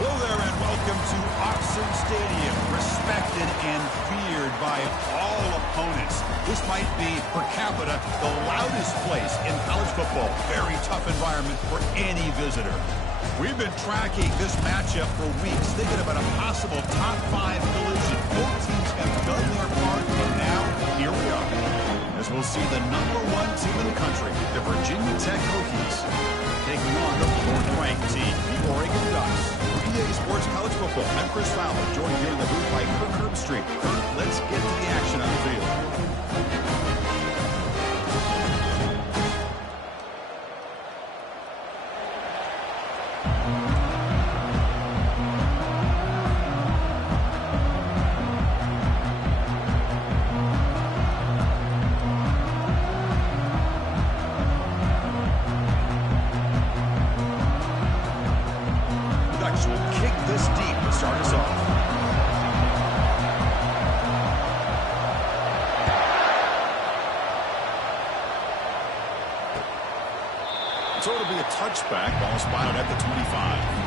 Hello there and welcome to Autzen Stadium, respected and feared by all opponents. This might be, per capita, the loudest place in college football. Very tough environment for any visitor. We've been tracking this matchup for weeks, thinking about a possible top 5 collision. Both teams have done their part, and now, here we are. As we'll see the #1 team in the country, the Virginia Tech Hokies, taking on the 4th-ranked team, the Oregon Ducks. EA Sports College Football. I'm Chris Fowler, joined here in the booth by Kirk Herbstreit. Kirk, let's get to the action on the field. So it'll be a touchback, ball spotted at the 25.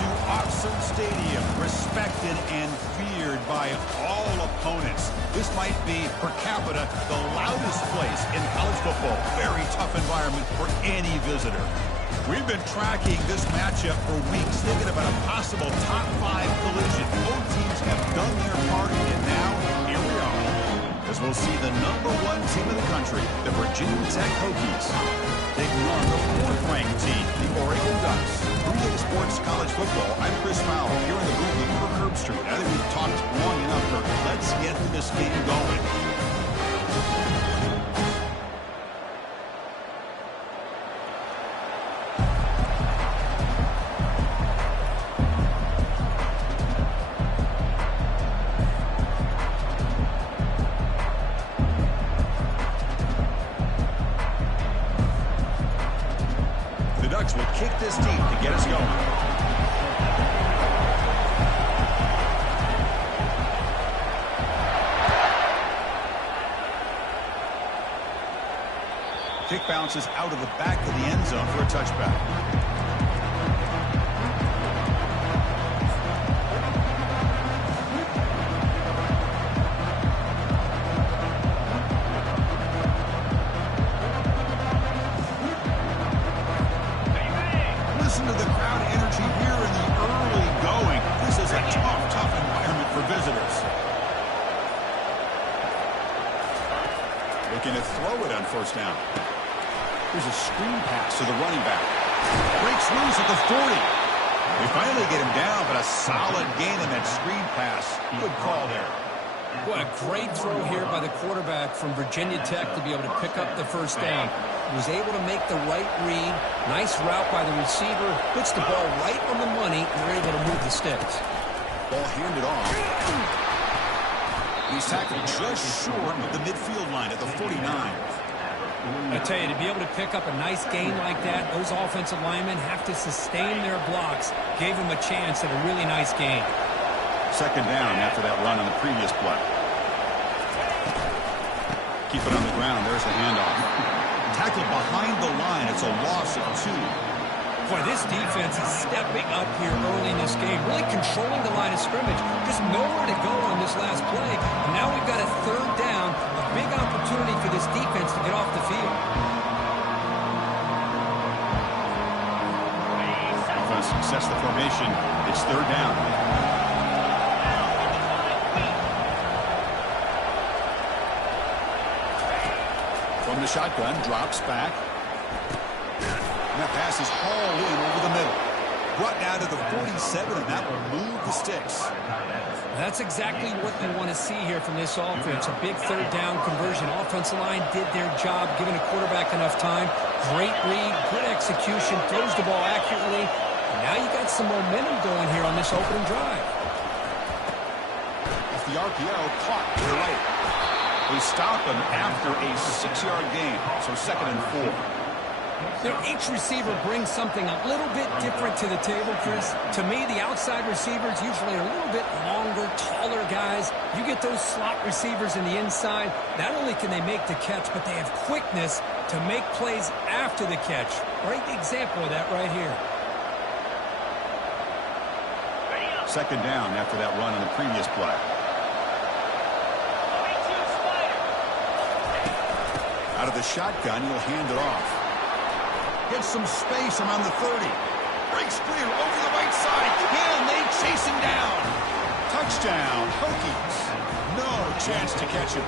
to Autzen Stadium, respected and feared by all opponents. This might be, per capita, the loudest place in college football. Very tough environment for any visitor. We've been tracking this matchup for weeks, thinking about a possible top 5 collision. Both teams have done their part, and now, here we are. As we'll see the #1 team in the country, the Virginia Tech Hokies, taking on the 4th-ranked team, the Oregon Ducks. 3A Sports College Football, I'm Chris Fowler, here in the booth with Kirk Herbstreit. I think we've talked long enough, Kirk. Let's get this game going. Will kick this deep to get us going. Kick bounces out of the back of the end zone for a touchback. Listen to the crowd energy here in the early going. This is a tough environment for visitors. Looking to throw it on 1st down. Here's a screen pass to the running back. Breaks loose at the 40. We finally get him down, but a solid gain in that screen pass. Good call there. What a great throw here by the quarterback from Virginia Tech to be able to pick up the 1st down. He was able to make the right read. Nice route by the receiver. Puts the ball right on the money, and they're able to move the sticks. Ball handed off. He's tackled just short of the midfield line at the 49. I tell you, to be able to pick up a nice gain like that, those offensive linemen have to sustain their blocks. Gave him a chance at a really nice gain. 2nd down after that run on the previous play. Keep it on the ground. There's the handoff. Tackled behind the line. It's a loss of 2. Boy, this defense is stepping up here early in this game, really controlling the line of scrimmage. Just nowhere to go on this last play. And now we've got a 3rd down, a big opportunity for this defense to get off the field. Offense success the formation. It's 3rd down. From the shotgun, drops back. And that pass is hauled in over the middle. Brought down to the 47, and that will move the sticks. That's exactly what they want to see here from this offense. A big 3rd down conversion. Offensive line did their job, giving a quarterback enough time. Great read, good execution, throws the ball accurately. And now you got some momentum going here on this opening drive. Off the RPO, caught to the right. They stop him after a 6-yard gain, so 2nd and 4. You know, each receiver brings something a little bit different to the table, Chris. To me, the outside receivers usually are a little bit longer, taller guys. You get those slot receivers in the inside, not only can they make the catch, but they have quickness to make plays after the catch. Great example of that right here. 2nd down after that run on the previous play. Out of the shotgun, he'll hand it off. Gets some space around the 30. Breaks clear over the right side. Can they chase him down? Touchdown, Hokies. No chance to catch him.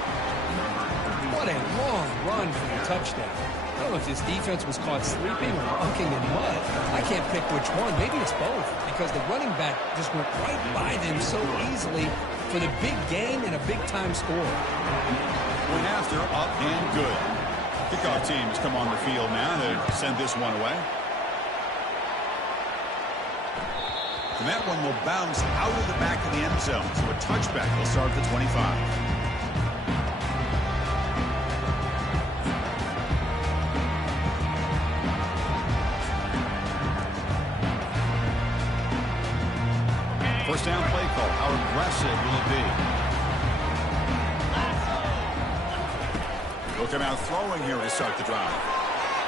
What a long run for a touchdown. I don't know if this defense was caught sleeping or bunking in mud. I can't pick which one. Maybe it's both, because the running back just went right by them so easily for the big gain and a big-time score. Went after, up and good. Kickoff team has come on the field now to send this one away. And that one will bounce out of the back of the end zone. So a touchback will start at the 25. First down play call. How aggressive will it be? Looking out throwing here to start the drive.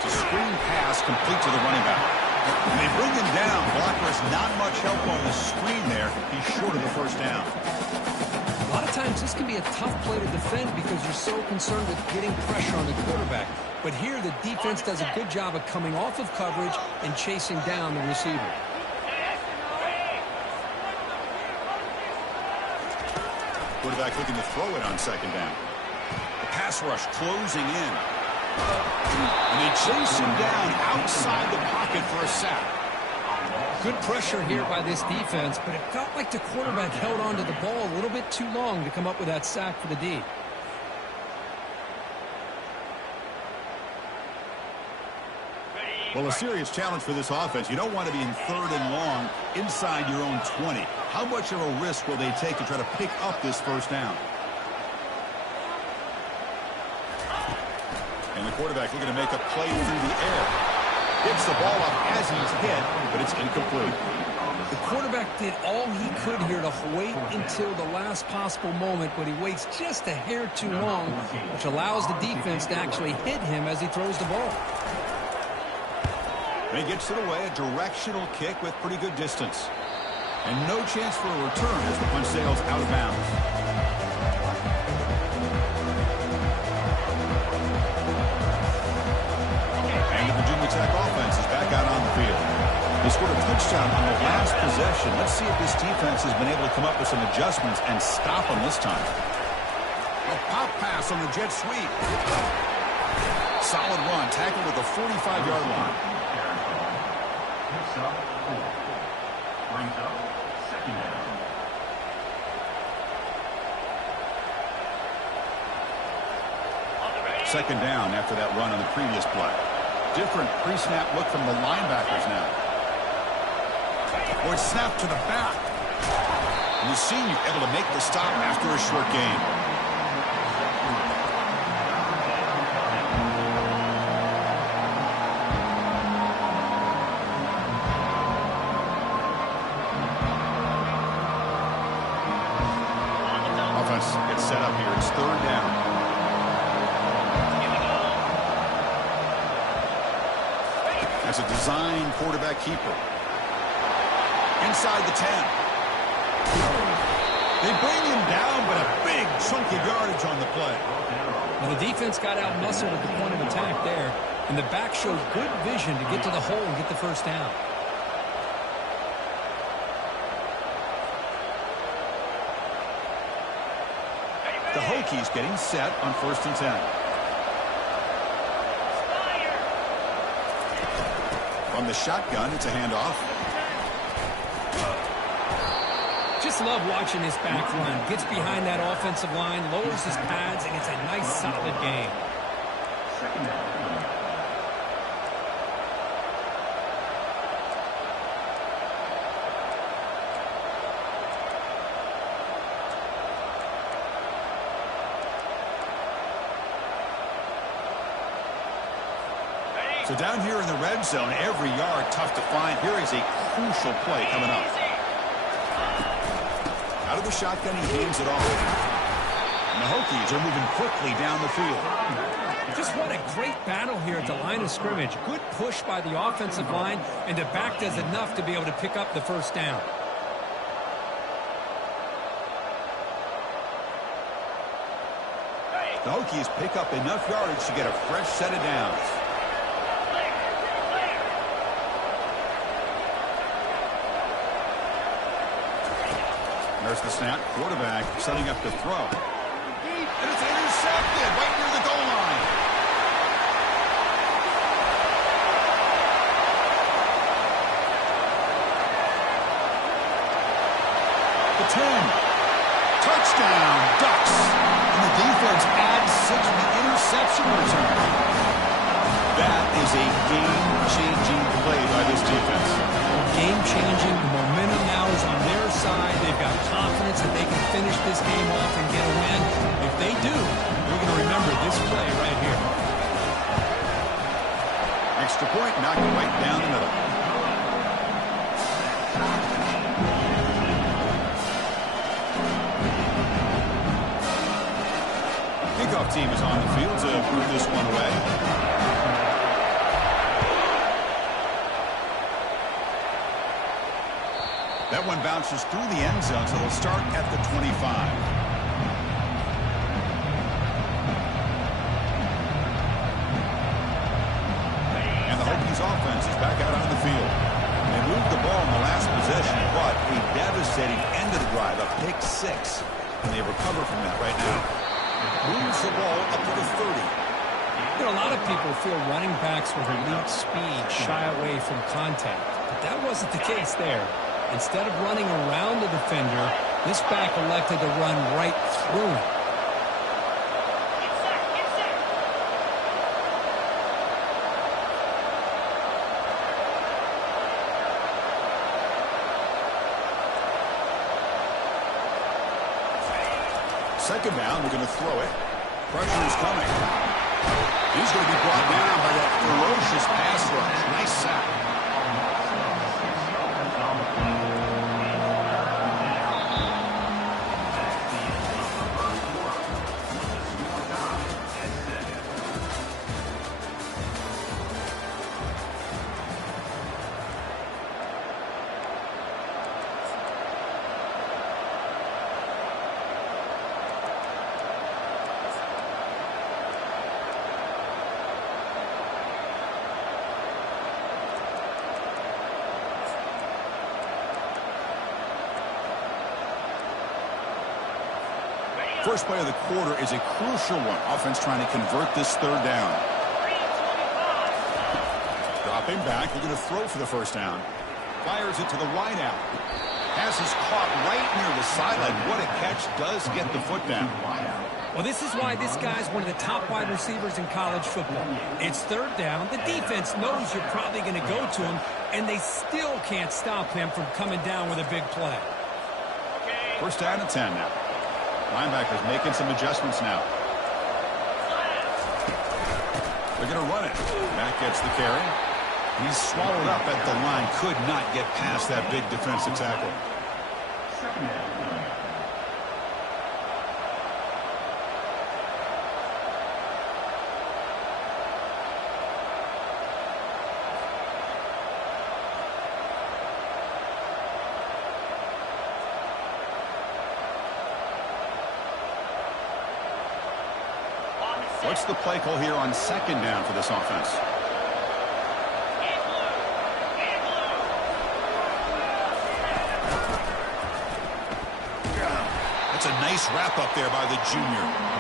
It's a screen pass complete to the running back. And they bring him down. Blocker has not much help on the screen there. He's short of the first down. A lot of times this can be a tough play to defend because you're so concerned with getting pressure on the quarterback. But here the defense does a good job of coming off of coverage and chasing down the receiver. Quarterback looking to throw it on second down. The pass rush closing in. And they chase him down outside the pocket for a sack. Good pressure here by this defense, but it felt like the quarterback held on to the ball a little bit too long to come up with that sack for the D. Well, a serious challenge for this offense. You don't want to be in third and long inside your own 20. How much of a risk will they take to try to pick up this first down? And the quarterback looking to make a play through the air. Gets the ball up as he's hit, but it's incomplete. The quarterback did all he could here to wait until the last possible moment, but he waits just a hair too long, which allows the defense to actually hit him as he throws the ball. And he gets it away, a directional kick with pretty good distance. And no chance for a return as the punt sails out of bounds. And the Virginia Tech offense is back out on the field. They scored a touchdown on the last possession. Let's see if this defense has been able to come up with some adjustments and stop them this time. A pop pass on the jet sweep. Solid run, tackled at the 45-yard line. Second down after that run on the previous play. Different pre-snap look from the linebackers now. Or it's snapped to the back. And the senior able to make the stop after a short gain. Offense gets set up here. It's third down. As a design quarterback keeper. Inside the 10. They bring him down, but a big chunk of yardage on the play. Well, the defense got out-muscled at the point of attack there, and the back showed good vision to get to the hole and get the first down. The Hokies getting set on 1st and 10. From the shotgun, it's a handoff. Just love watching this back run. Gets behind that offensive line, lowers his pads, and it's a nice, solid game. So down here in the red zone, every yard tough to find. Here is a crucial play coming up. Out of the shotgun, he hands it off. And the Hokies are moving quickly down the field. Just what a great battle here at the line of scrimmage. Good push by the offensive line, and the back does enough to be able to pick up the first down. The Hokies pick up enough yardage to get a fresh set of downs. There's the snap. Quarterback setting up to throw. And it's intercepted right near the goal line. The 10. Touchdown, Ducks. And the defense adds 6 to the interception return. That is a game-changing play by this defense. Game-changing. The momentum now is on their side. They've got confidence that they can finish this game off and get a win. If they do, they're going to remember this play right here. Extra point, knocked it right down the middle. Kickoff team is on the field to move this one away. That one bounces through the end zone, so they'll start at the 25. Hokies offense is back out on the field. They moved the ball in the last possession, but a devastating end of the drive, a pick six. And they recover from that right now. Moves the ball up to the 30. You know, a lot of people feel running backs with elite speed shy away from contact. But that wasn't the case there. Instead of running around the defender, this back elected to run right through him. Second down, we're going to throw it. Pressure is coming. He's going to be brought down by that ferocious pass rush. Nice sack. First play of the quarter is a crucial one. Offense trying to convert this third down. Dropping back. They're going to throw for the first down. Fires it to the wide out. Pass is caught right near the sideline. What a catch. Does get the foot down. Well, this is why this guy's one of the top wide receivers in college football. It's third down. The defense knows you're probably going to go to him, and they still can't stop him from coming down with a big play. First down and 10 now. Linebackers making some adjustments now. They're going to run it. Matt gets the carry. He's swallowed up at the line. Could not get past that big defensive tackle. What's the play call here on second down for this offense? That's a nice wrap up there by the junior.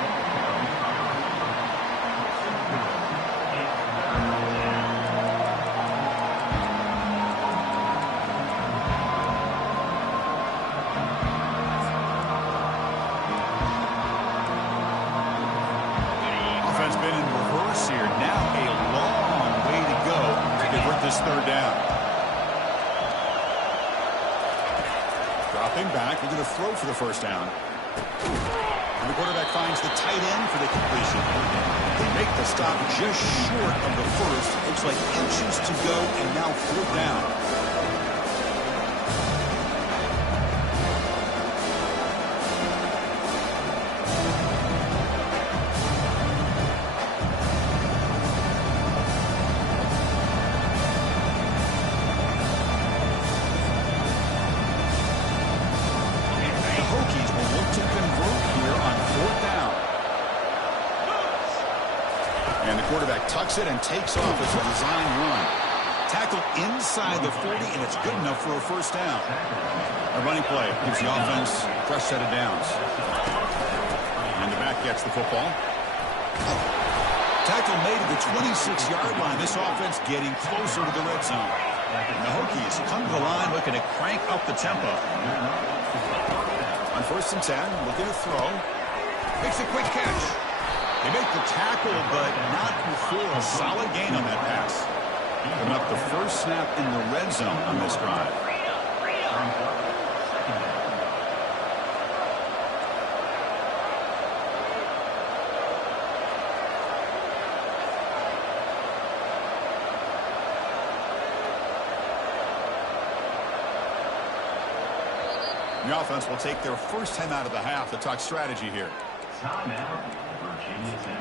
Third down. Dropping back. We're going to throw for the first down. And the quarterback finds the tight end for the completion. They make the stop just short of the first. Looks like inches to go, and now fourth down. Tucks it and takes off as a design run. Tackle inside the 40, and it's good enough for a first down. A running play gives the offense a fresh set of downs. And the back gets the football. Tackle made at the 26-yard line. This offense getting closer to the red zone. And the Hokies come to the line looking to crank up the tempo. On first and 10, looking to throw. Makes a quick catch. They make the tackle, but not before a solid gain on that pass. Coming up the first snap in the red zone on this drive. The offense will take their first time out of the half to talk strategy here. Timeout, Virginia Tech.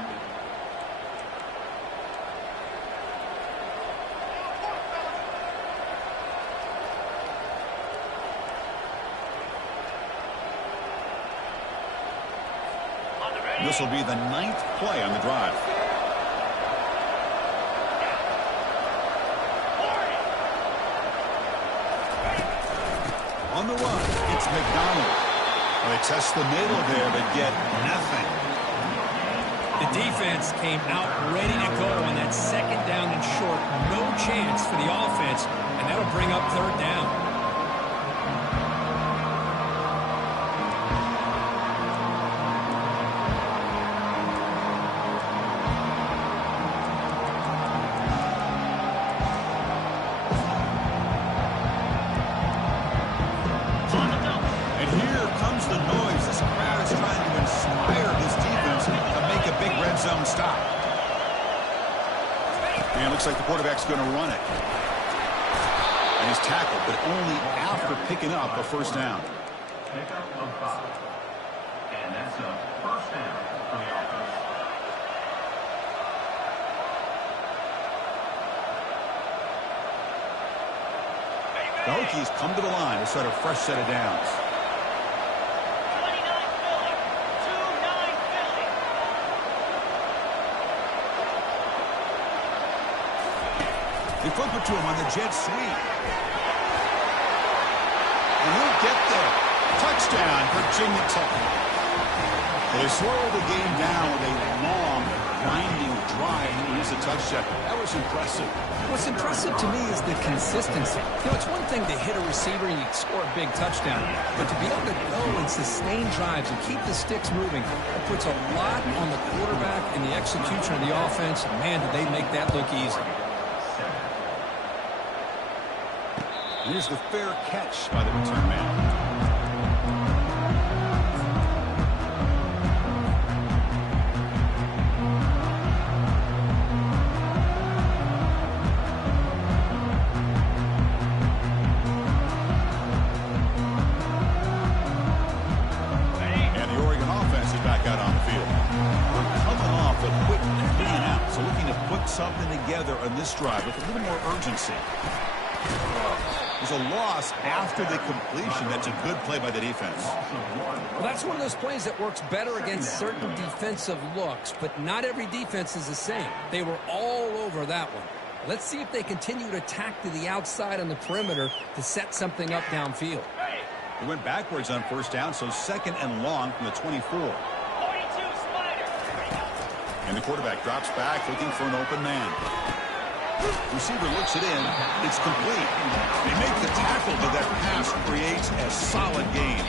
This will be the 9th play on the drive. On the run, it's McDonald. Well, they test the middle there, but get nothing. The defense came out ready to go on that 2nd down and short. No chance for the offense, and that'll bring up 3rd down. Stop. And it looks like the quarterback's going to run it. And he's tackled, but only after picking up a 1st down. Pick up of 5. And that's a 1st down for the offense. The Hokies come to the line to start a fresh set of downs. They flip it to him on the jet sweep. And he'll get there. Touchdown, Virginia Tech. They slow the game down with a long, grinding drive to lose a touchdown. That was impressive. What's impressive to me is the consistency. You know, it's one thing to hit a receiver and you score a big touchdown, but to be able to go and sustain drives and keep the sticks moving, it puts a lot on the quarterback and the execution of the offense. Man, did they make that look easy. Here's the fair catch by the return man. And the Oregon offense is back out on the field. We're coming off a quick 3-and-out, so looking to put something together on this drive with a little more urgency. There's a loss after the completion. That's a good play by the defense. Well, that's one of those plays that works better against certain defensive looks, but not every defense is the same. They were all over that one. Let's see if they continue to attack to the outside on the perimeter to set something up downfield. They went backwards on 1st down, so 2nd and long from the 24. And the quarterback drops back looking for an open man. Receiver looks it in. It's complete. They make the tackle, but that pass creates a solid gain.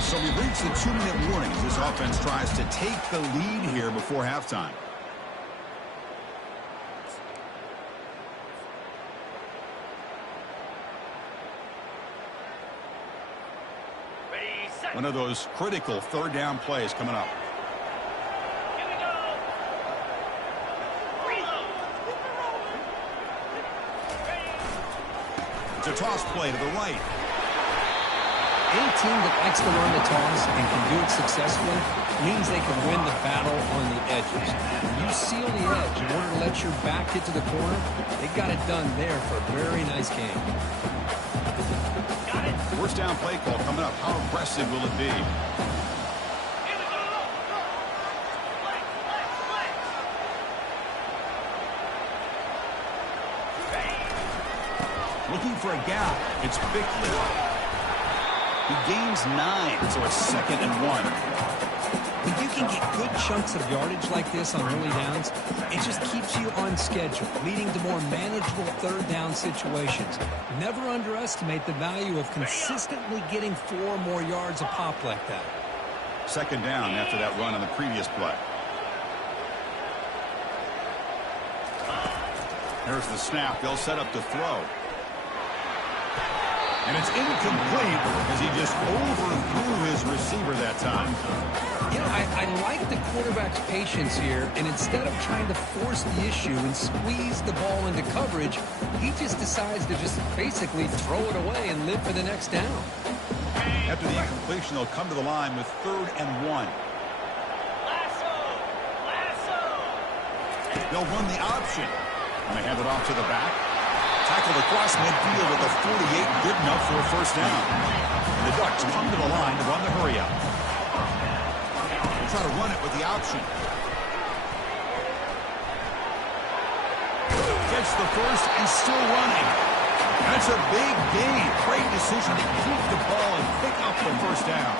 So we reach the 2-minute warning as this offense tries to take the lead here before halftime. One of those critical 3rd down plays coming up. It's a toss play to the right. Any team that likes to run the toss and can do it successfully means they can win the battle on the edges. When you seal the edge in order to let your back get to the corner, they got it done there for a very nice game. 1st down play call coming up. How aggressive will it be? Looking for a gap. It's Bickley. He gains 9, so it's 2nd and 1. When you can get good chunks of yardage like this on early downs, it just keeps you on schedule, leading to more manageable 3rd down situations. Never underestimate the value of consistently getting 4 more yards a pop like that. 2nd down after that run on the previous play. There's the snap. They'll set up to throw. And it's incomplete as he just overthrew his receiver that time. You know, I like the quarterback's patience here, and instead of trying to force the issue and squeeze the ball into coverage, he just decides to just basically throw it away and live for the next down. After the incompletion, they'll come to the line with 3rd and 1. They'll run the option. And they hand it off to the back. Tackled across midfield at the 48, good enough for a 1st down. And the Ducks come to the line to run the hurry up. try to run it with the option. Gets the first and still running. That's a big gain. Great decision to keep the ball and pick up the first down.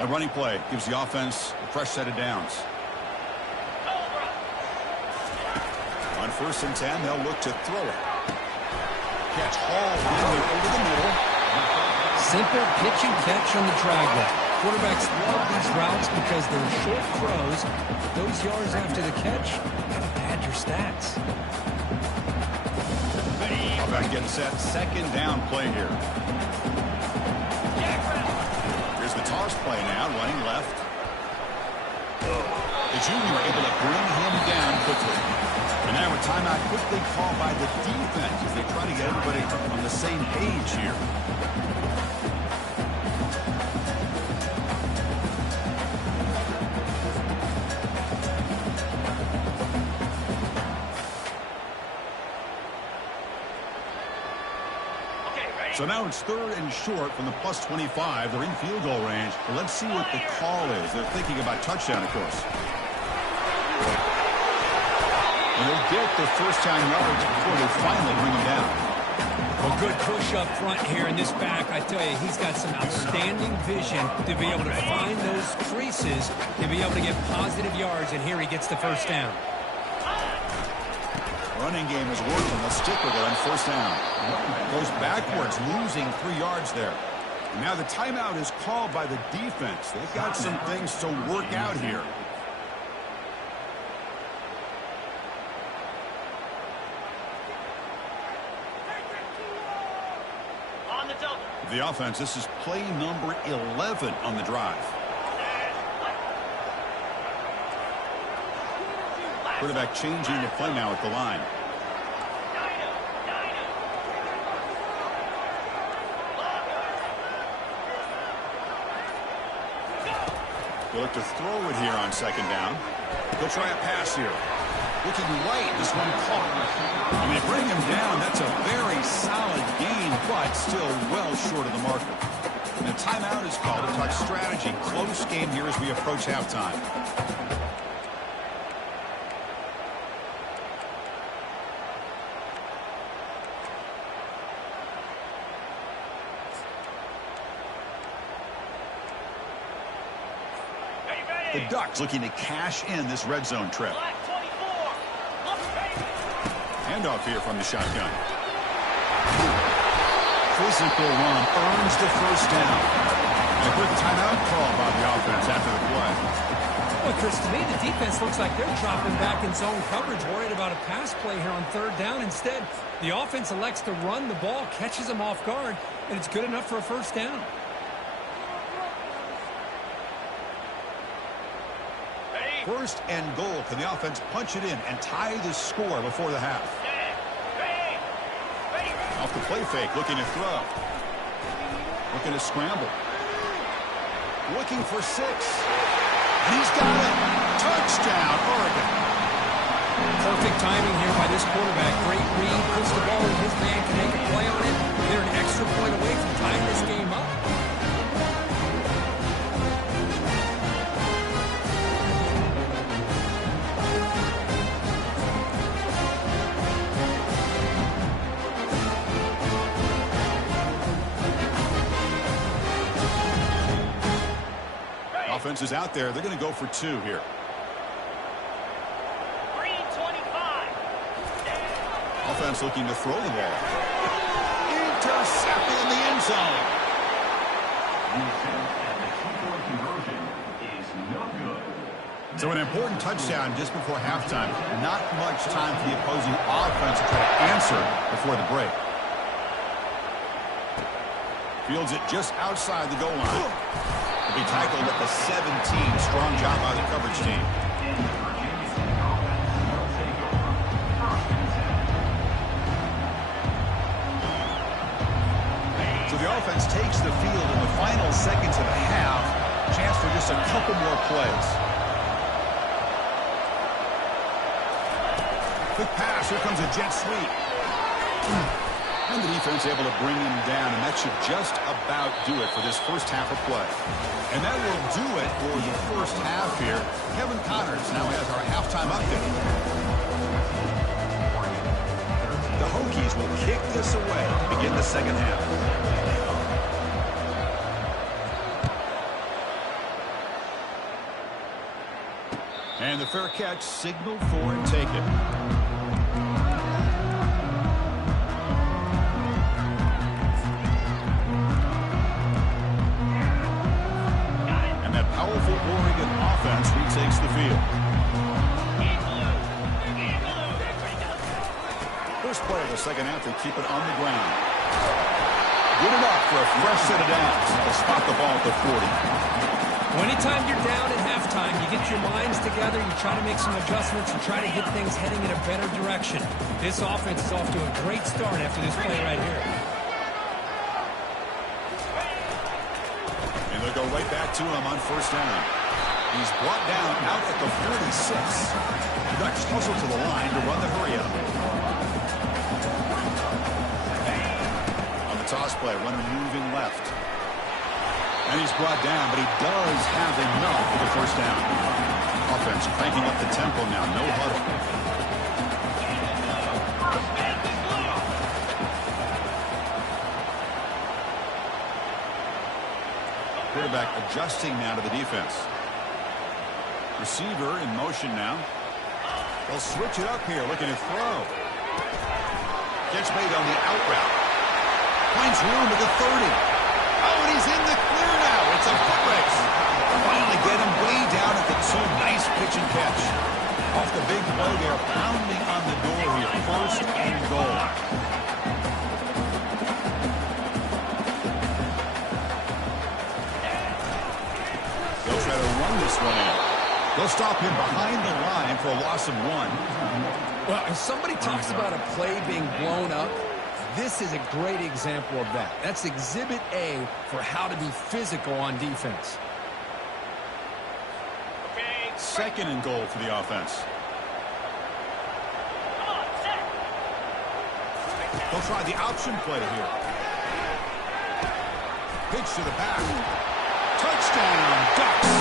A running play gives the offense a fresh set of downs. On 1st and 10, they'll look to throw it. Catch Hall over the middle. Simple pitch and catch on the drag route. Quarterbacks love these routes because they're short throws. Those yards after the catch kind of pad your stats. Halfback getting set. 2nd down play here. Here's the toss play now, running left. The junior able to bring him down quickly. And now a timeout quickly called by the defense as they try to get everybody on the same page here. So now it's 3rd and short from the plus 25. They're in field goal range. But let's see what the call is. They're thinking about touchdown, of course. And they'll get the first down yards before they finally bring them down. A good push up front here in this back. I tell you, he's got some outstanding vision to be able to find those creases, to be able to get positive yards, and here he gets the first down. Running game is working. They'll stick with it on 1st down. Goes backwards, losing 3 yards there. And now the timeout is called by the defense. They've got some things to work out here. The offense, this is play number 11 on the drive. Quarterback changing the play now at the line. They'll look to throw it here on 2nd down. They'll try a pass here. Looking right, this one caught. And they bring him down. That's a very solid gain, but still well short of the marker. And the timeout is called to talk strategy. Close game here as we approach halftime. The Ducks looking to cash in this red zone trip. Handoff here from the shotgun. Physical run earns the first down. And a quick timeout call by the offense after the play. Well, Chris, to me, the defense looks like they're dropping back in zone coverage, worried about a pass play here on 3rd down. Instead, the offense elects to run the ball, catches them off guard, and it's good enough for a first down. 1st and goal. Can the offense punch it in and tie the score before the half? Off the play fake, looking to throw. Looking to scramble. Looking for 6. And he's got it. Touchdown, Oregon. Perfect timing here by this quarterback. Great read, puts the ball in his man, can make a play on it. They're an extra point away from tying this game up. Offense is out there. They're going to go for 2 here. Offense looking to throw the ball. Intercepted in the end zone. So an important touchdown just before halftime. Not much time for the opposing offense to try to answer before the break. Fields it just outside the goal line. Will be tackled at the 17. Strong job by the coverage team. So the offense takes the field in the final seconds of the half. Chance for just a couple more plays. Quick pass. pass. Here comes a jet sweep. And the defense able to bring him down, and that should just about do it for this first half of play. And that will do it for the first half here. Kevin Connors now has our halftime update. The Hokies will kick this away to begin the second half. And the fair catch signaled for and taken. And that powerful Oregon offense retakes the field. First play of the second half, they keep it on the ground. Good enough for a fresh set of downs. They'll spot the ball at the 40. Well, anytime you're down at halftime, you get your minds together, you try to make some adjustments, and try to get things heading in a better direction. This offense is off to a great start after this play right here. And they'll go right back to him on first down. He's brought down out at the 46. Ducks hustle to the line to run the hurry up. On the toss play, runner moving left. And he's brought down, but he does have enough for the first down. Offense cranking up the tempo now. No huddle. Quarterback adjusting now to the defense. Receiver in motion now. They'll switch it up here, looking to throw. Gets made on the out route. Finds room at the 30. Oh, and he's in the clear now. It's a foot race. Finally get him way down at the 2. Nice pitch and catch. Off the big play, they're pounding on the door here. First and goal. They'll try to run this one in. They'll stop him behind the line for a loss of 1. Well, if somebody talks about a play being blown up, this is a great example of that. That's Exhibit A for how to be physical on defense. Second and goal for the offense. They'll try the option play here. Pitch to the back. Touchdown, Ducks.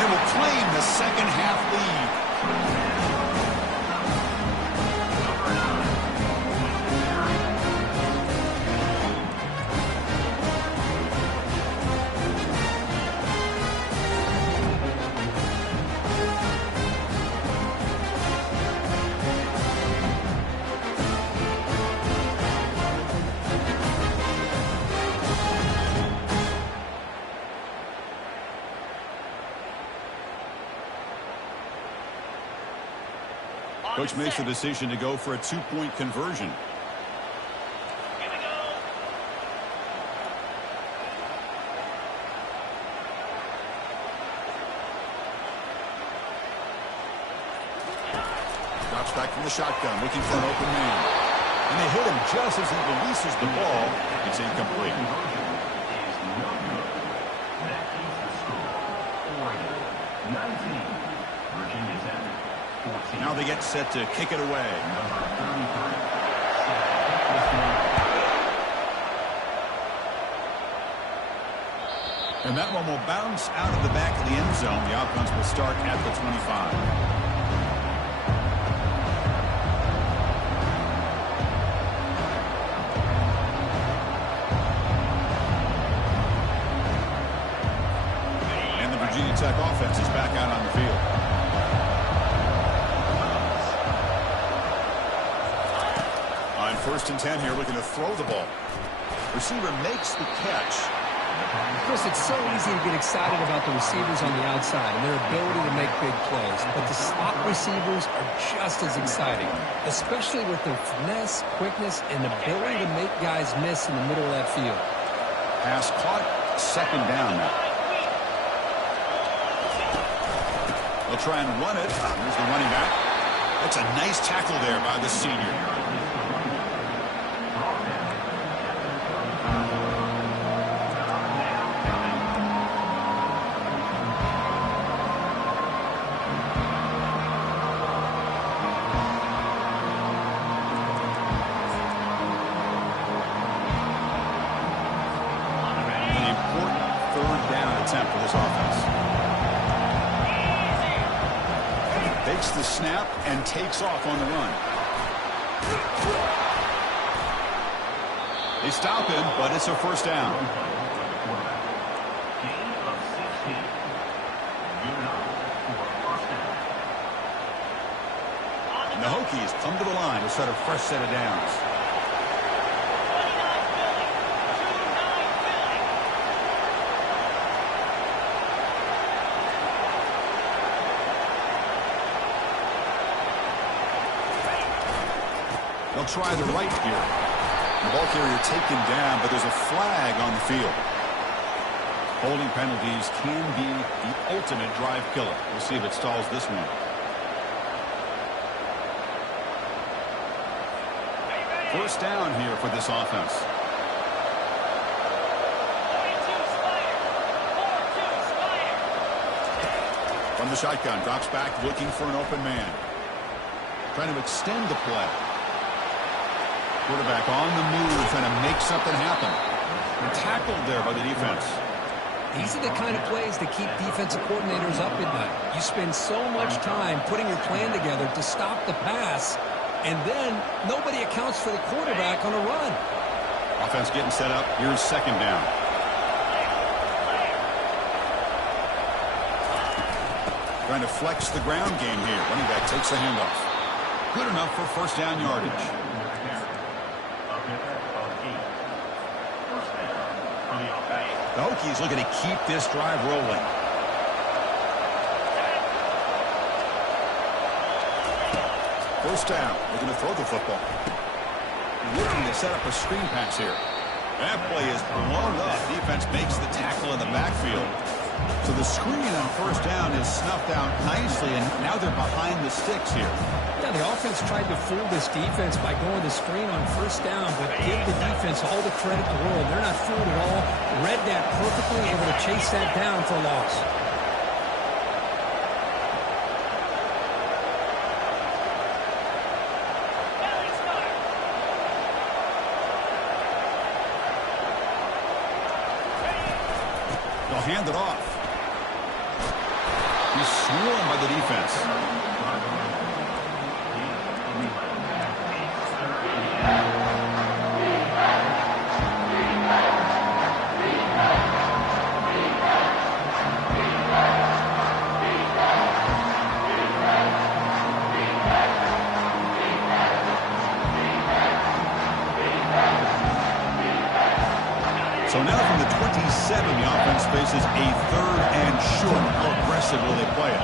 They will claim the second half lead. Coach makes the decision to go for a 2-point conversion. Drops back from the shotgun, looking for an open man. And they hit him just as he releases the ball. It's incomplete. That keeps the score. Oregon 19, Virginia 10. Now they get set to kick it away. And that one will bounce out of the back of the end zone. The offense will start at the 25. And the Virginia Tech offense is back out on the field. First and 10 here, looking to throw the ball. Receiver makes the catch. Chris, it's so easy to get excited about the receivers on the outside and their ability to make big plays, but the slot receivers are just as exciting, especially with their finesse, quickness, and ability to make guys miss in the middle of that field. Pass caught, second down now. They'll try and run it. Here's the running back. That's a nice tackle there by the senior. takes the snap and takes off on the run. They stop him, but it's a first down. Gain of 16. Good enough for a first down. And the Hokies come to the line to set a fresh set of downs. They'll try the right here. The ball carrier taken down, but there's a flag on the field. Holding penalties can be the ultimate drive killer. We'll see if it stalls this one. First down here for this offense. From the shotgun, drops back looking for an open man. Trying to extend the play. Quarterback on the move, trying to make something happen. And tackled there by the defense. These are the kind of plays that keep defensive coordinators up at night. You spend so much time putting your plan together to stop the pass, and then nobody accounts for the quarterback on a run. Offense getting set up. Here's second down. Trying to flex the ground game here. Running back takes the handoff. Good enough for first down yardage. The Hokies looking to keep this drive rolling. First down. Looking to throw the football. Looking to set up a screen pass here. That play is blown up. Defense makes the tackle in the backfield. So the screen on first down is snuffed out nicely, and now they're behind the sticks here. Yeah, the offense tried to fool this defense by going the screen on first down, but give the defense all the credit in the world. They're not fooled at all. Read that perfectly, able to chase that down for a loss. They'll hand it off. He's swarmed by the defense. So now from the 27, the offense faces a third and short. How aggressive will they play it?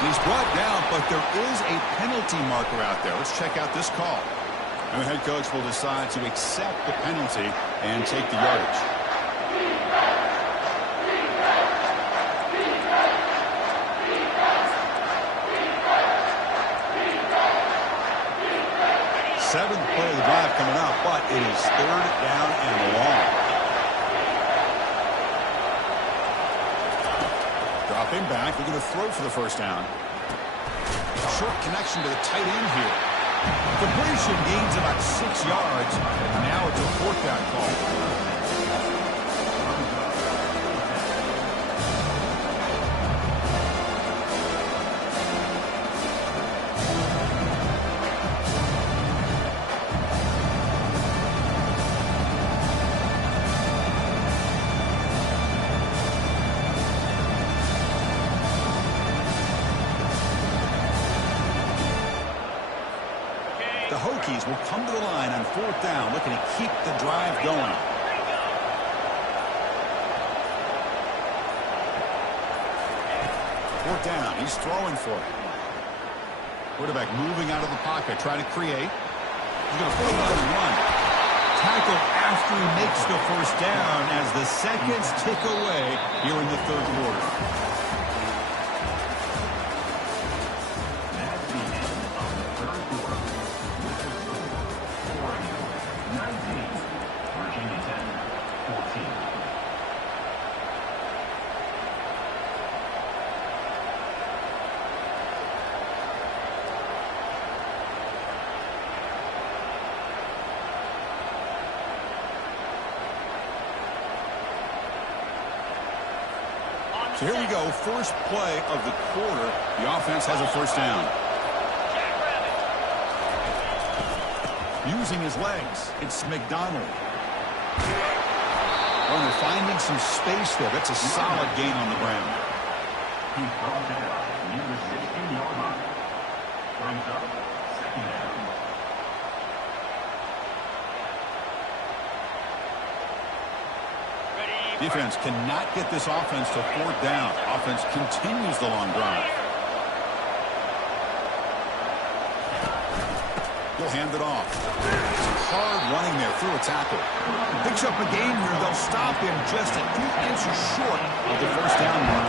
And he's brought down, but there is a penalty marker out there. Let's check out this call. And the head coach will decide to accept the penalty and take the yardage. Seventh play of the drive coming up, but it is third down and long. Dropping back, they're going to throw for the first down. Short connection to the tight end here. Completion gains about 6 yards, and now it's a fourth down call. The Hokies will come to the line on fourth down, looking to keep the drive going. Fourth down, he's throwing for it. Quarterback moving out of the pocket, trying to create. He's going to put it on the run. Tackle after he makes the first down as the seconds tick away here in the third quarter. So here we go, first play of the quarter. The offense has a first down. Using his legs, it's McDonald. Oh, they're finding some space there. That's a solid gain on the ground. He's brought down near the 16-yard line. Brings up second down. Defense cannot get this offense to fourth down. Offense continues the long drive. He'll hand it off. Hard running there through a tackle. Picks up a gain here. They'll stop him just a few inches short of the first down mark.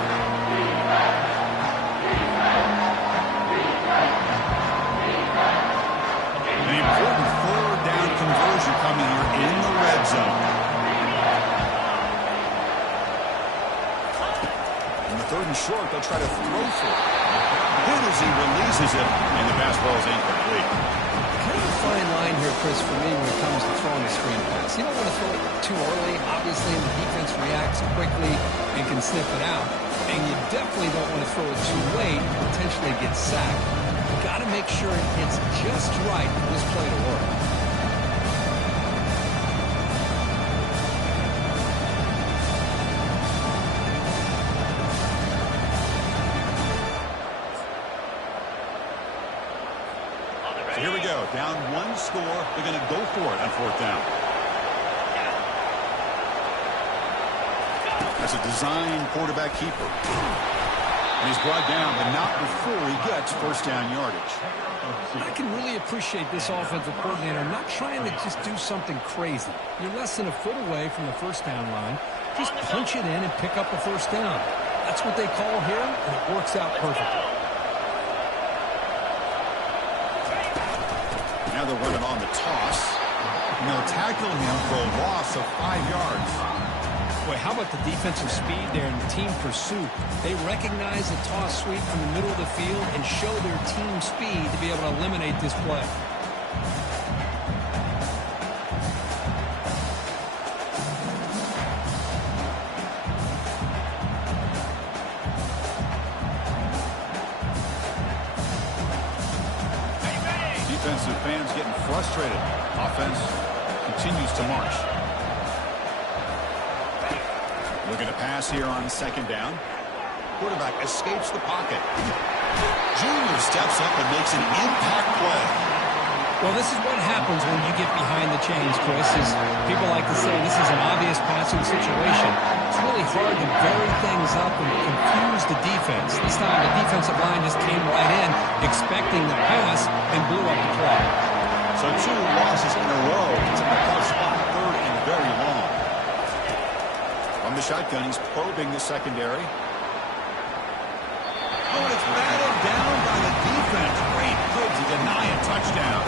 An important third down conversion coming here in the red zone. Third and short, they'll try to throw for it. Hit as he releases it, and the pass ball is incomplete. Kind of a fine line here, Chris, for me when it comes to throwing a screen pass. You don't want to throw it too early. Obviously, the defense reacts quickly and can sniff it out. And you definitely don't want to throw it too late and potentially get sacked. You've got to make sure it's just right for this play to work. Here we go. Down one score. They're going to go for it on fourth down. That's a design quarterback keeper. And he's brought down, but not before he gets first down yardage. I can really appreciate this offensive coordinator not trying to just do something crazy. You're less than a foot away from the first down line. Just punch it in and pick up a first down. That's what they call here, and it works out perfectly. Now they're running on the toss. And they'll tackle him for a loss of 5 yards. Boy, how about the defensive speed there and the team pursuit? They recognize the toss sweep from the middle of the field and show their team speed to be able to eliminate this play. Defensive fans getting frustrated. Offense continues to march. Looking to pass here on second down. Quarterback escapes the pocket. Junior steps up and makes an impact play. Well, this is what happens when you get behind the chains, Chris. Is people like to say this is an obvious passing situation. It's really hard to vary things up and confuse the defense. This time the defensive line just came right in, expecting the pass, and blew up the play. So 2 losses in a row. It's in a tough spot, third and very long. From the shotgun, he's probing the secondary. Oh, and it's battled down by the defense. Great play to deny a touchdown.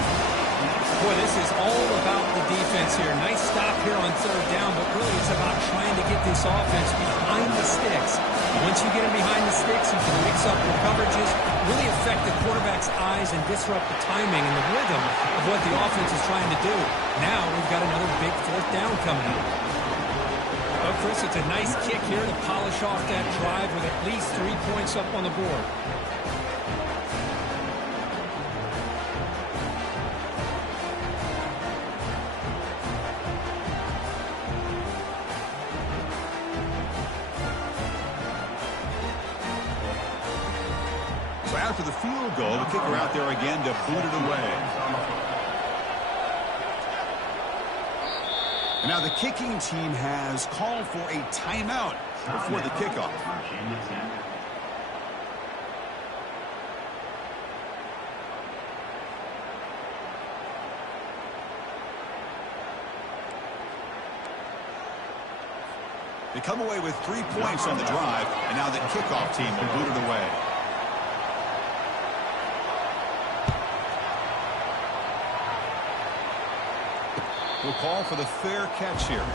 Boy, this is all about the defense here. Nice stop here on third down, but really it's about trying to get this offense behind the sticks. Once you get them behind the sticks, you can mix up your coverages, really affect the quarterback's eyes and disrupt the timing and the rhythm of what the offense is trying to do. Now we've got another big fourth down coming up. But Chris, it's a nice kick here to polish off that drive with at least 3 points up on the board. So after the field goal, the kicker out there again to boot it away. And now the kicking team has called for a timeout before the kickoff. They come away with 3 points on the drive, and now the kickoff team will boot it away. We'll call for the fair catch here.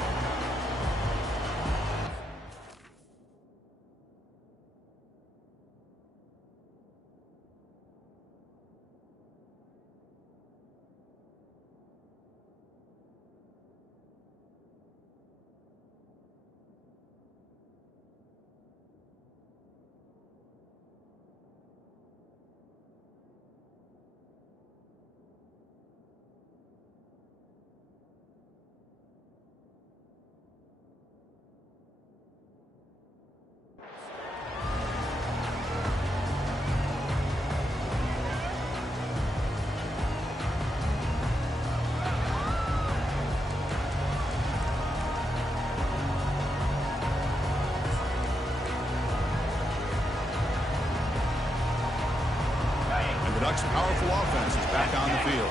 Ducks' powerful offense is back on the field.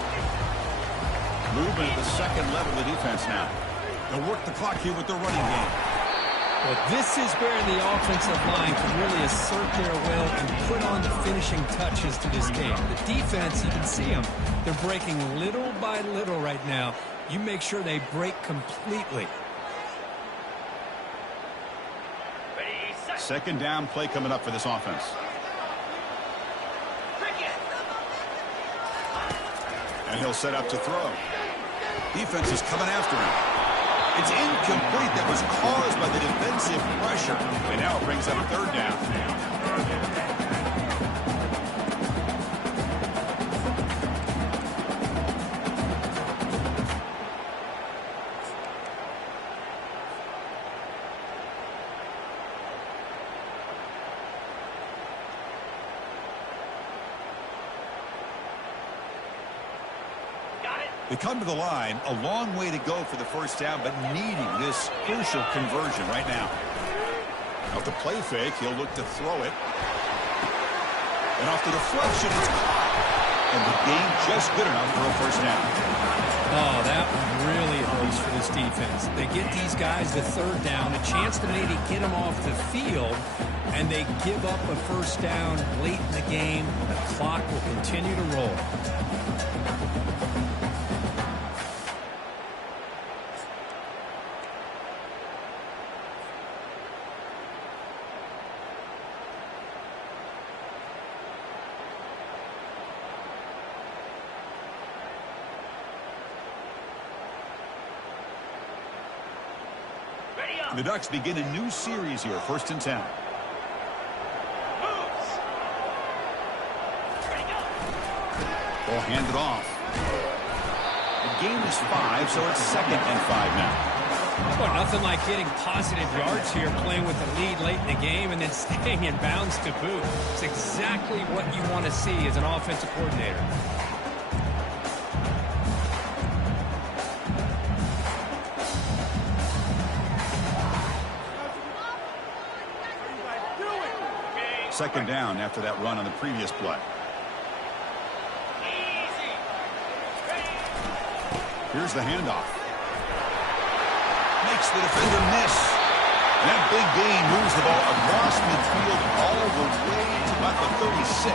Movement at the second level of the defense now. They'll work the clock here with their running game. Well, this is where the offensive line can really assert their will and put on the finishing touches to this game. The defense, you can see them. They're breaking little by little right now. You make sure they break completely. Second down play coming up for this offense. And he'll set up to throw. Defense is coming after him. It's incomplete. That was caused by the defensive pressure. And now it brings up third down. They come to the line, a long way to go for the first down, but needing this crucial conversion right now. Off the play fake, he'll look to throw it. And off the deflection, it's caught. And the gain just good enough for a first down. Oh, that one really hurts for this defense. They get these guys the third down, a chance to maybe get them off the field, and they give up a first down late in the game. The clock will continue to roll. The Ducks begin a new series here, 1st and 10. Ball handed off. The game is 5, so it's 2nd and 5 now. Well, nothing like getting positive yards here, playing with the lead late in the game and then staying in bounds to boot. It's exactly what you want to see as an offensive coordinator. Second down after that run on the previous play. Here's the handoff. Makes the defender miss. That big gain moves the ball across midfield all the way to about the 36.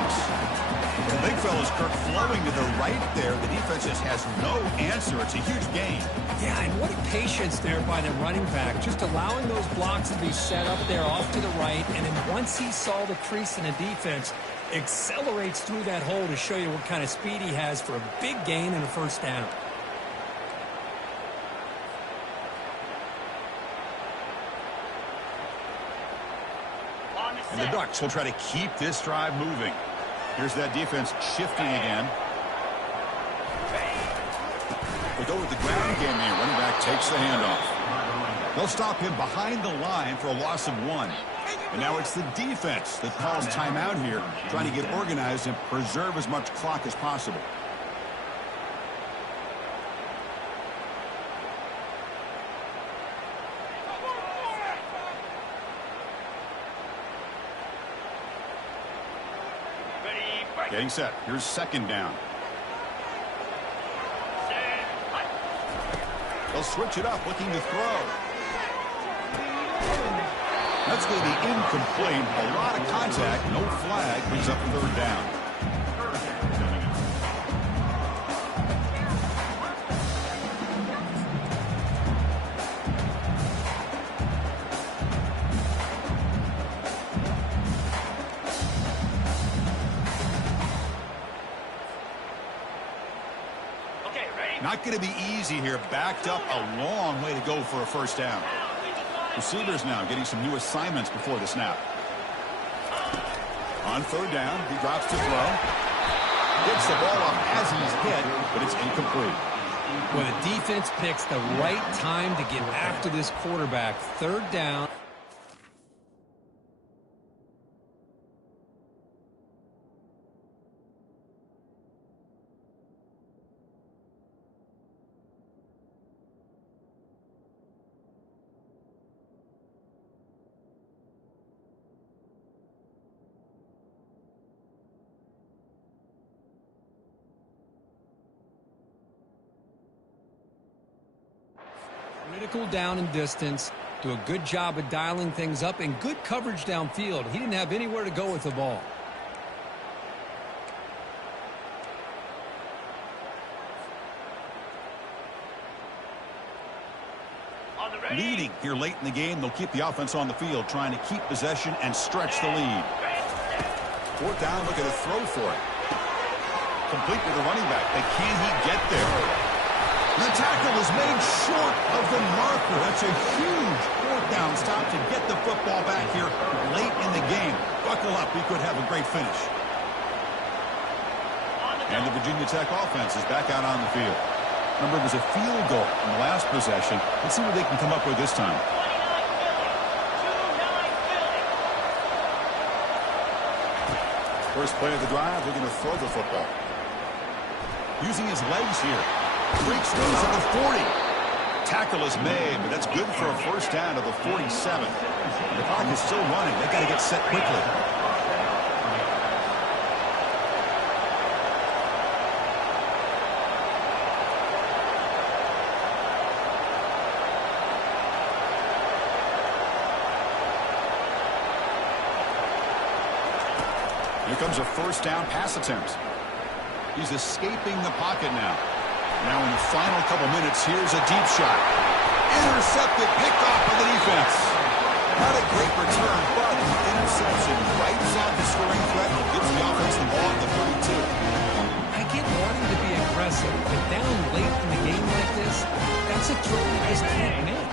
The big fella's Kirk flowing to the right there. The defense just has no answer. It's a huge gain. Yeah, and what a patience there by the running back. Just allowing those blocks to be set up there off to the right. And then once he saw the crease in the defense, accelerates through that hole to show you what kind of speed he has for a big gain and a first down. And the Ducks will try to keep this drive moving. Here's that defense shifting again. They go with the ground game here. Running back takes the handoff. They'll stop him behind the line for a loss of 1. And now it's the defense that calls timeout here, trying to get organized and preserve as much clock as possible. Getting set. Here's second down. They'll switch it up, looking to throw. That's going to be incomplete. A lot of contact. No flag. Brings up third down. Not going to be easy here. Backed up a long way to go for a first down. Receivers now getting some new assignments before the snap. On third down, he drops to throw. Gets the ball up as he's hit, but it's incomplete. Well, the defense picks the right time to get after this quarterback. Third down. critical down and distance, do a good job of dialing things up, and good coverage downfield. He didn't have anywhere to go with the ball. Leading here late in the game, they'll keep the offense on the field, trying to keep possession and stretch the lead. Fourth down, look at a throw for it. Complete with the running back, but can he get there? The tackle is made short of the marker. That's a huge fourth down stop to get the football back here late in the game. Buckle up, we could have a great finish. And the Virginia Tech offense is back out on the field. Remember, it was a field goal in the last possession. Let's see what they can come up with this time. First play of the drive, they're going to throw the football. Using his legs here. Breaks through at the 40. Tackle is made, but that's good for a first down to the 47. The clock is still running. They've got to get set quickly. Here comes a first down pass attempt. He's escaping the pocket now. Now in the final couple minutes, here's a deep shot. Intercepted, picked off by the defense. Not a great return, but the interception right out the scoring threat gives the offense the ball at the 32. I get wanting to be aggressive, but down late in the game like this, that's a throw you just can't make.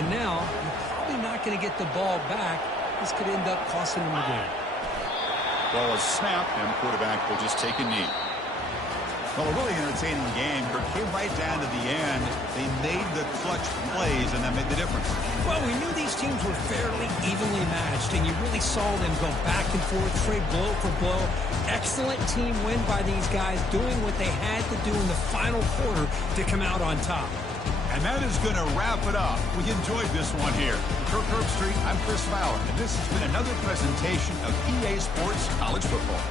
And now, you're probably not going to get the ball back. This could end up costing them the game. Ball is snapped, and the quarterback will just take a knee. Well, a really entertaining game. It came right down to the end. They made the clutch plays, and that made the difference. Well, we knew these teams were fairly evenly matched, and you really saw them go back and forth, trade blow for blow. Excellent team win by these guys, doing what they had to do in the final quarter to come out on top. And that is going to wrap it up. We enjoyed this one here. For Kirk Herbstreit, I'm Chris Fowler, and this has been another presentation of EA Sports College Football.